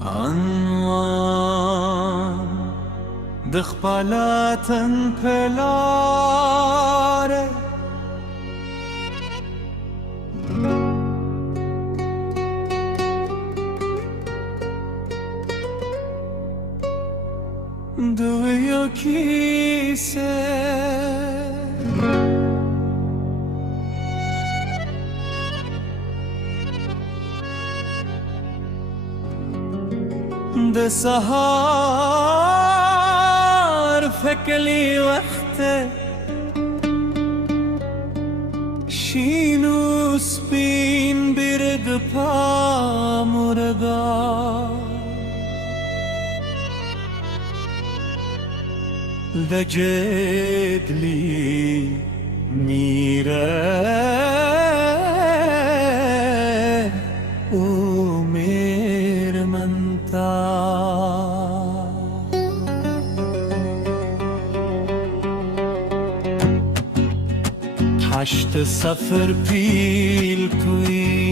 Anwan dixpalatan pelare Duyo kise ده سهار فکلی وقت شینو سپین برد پا مرگا ده جدلی میره هشت سفر پیل کوی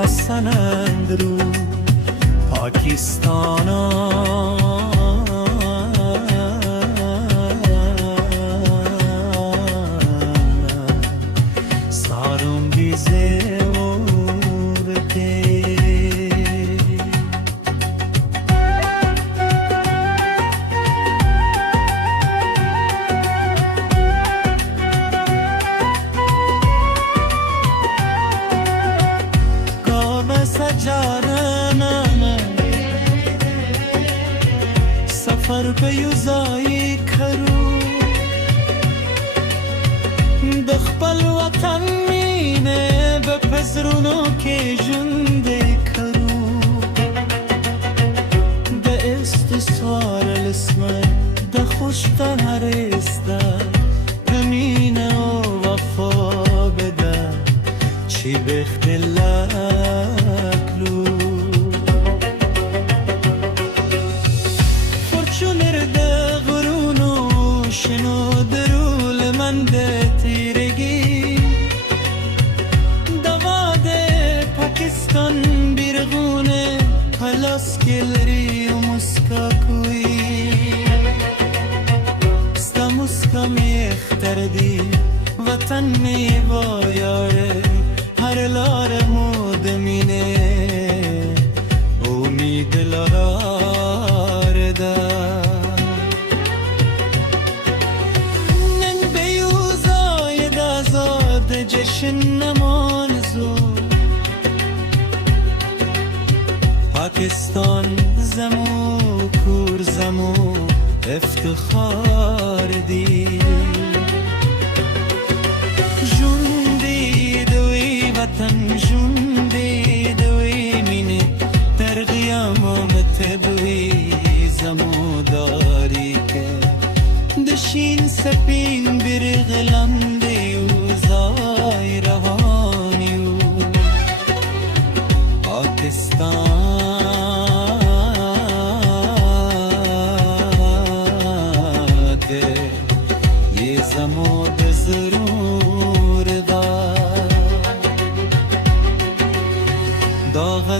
پسندرو پاکستانا سارم بیزه ورده سفر به یوزایی کرو دخپل وطن مینه به پزرونو که جنده کرو ده استثار الاسمه ده خوشتا هرسته بمینه و وفا بده چی بختلکلو بیرغونه پلاس کلری و مسکا کوی ستا مسکا میختر دی وطن می بایاره هر لار مودمینه امید لارار ده نن بیوزای دازاد جشن نمان زود پاکستان زمو کور زمو افتخار دی جوندی دوی وطن جوندی دوی مینه در قیامت بوی زمو داری که دشین سپین برغلنده و زای روانی و پاکستان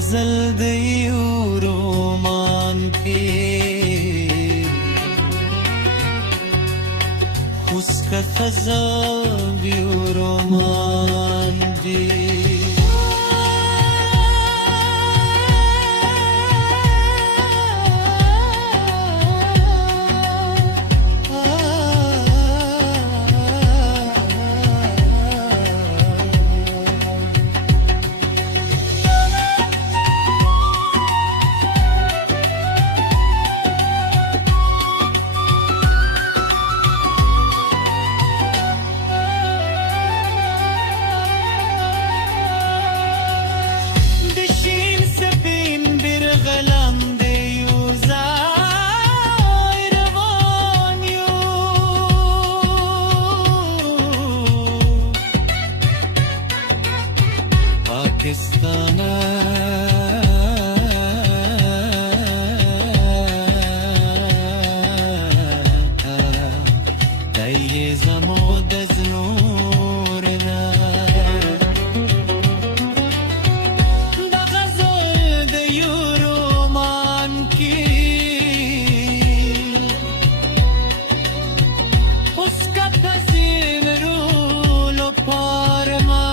غزل دی و رومان پیر خوسک خزابی و رومان دیر پاکستانه تایی زمود از نور نه دا غزل دیو رومان کی उसका तस्वीरू लो पारमा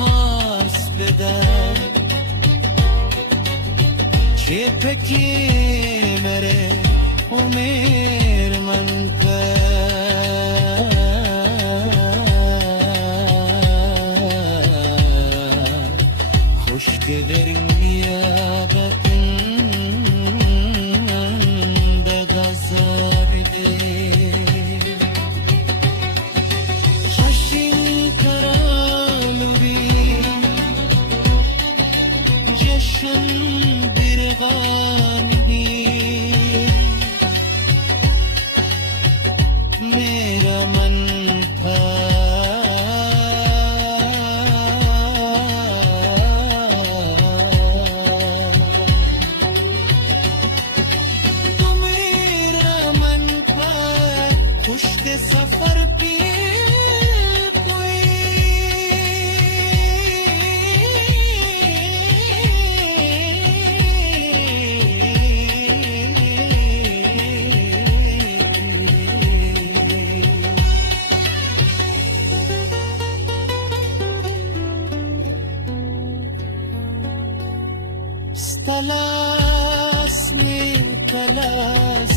मास बदा चेप की मेरे उमेर मन का खुश के दरिया मेरा मन था तो मेरा मन था खुश के सफर पे تلاس می تلاس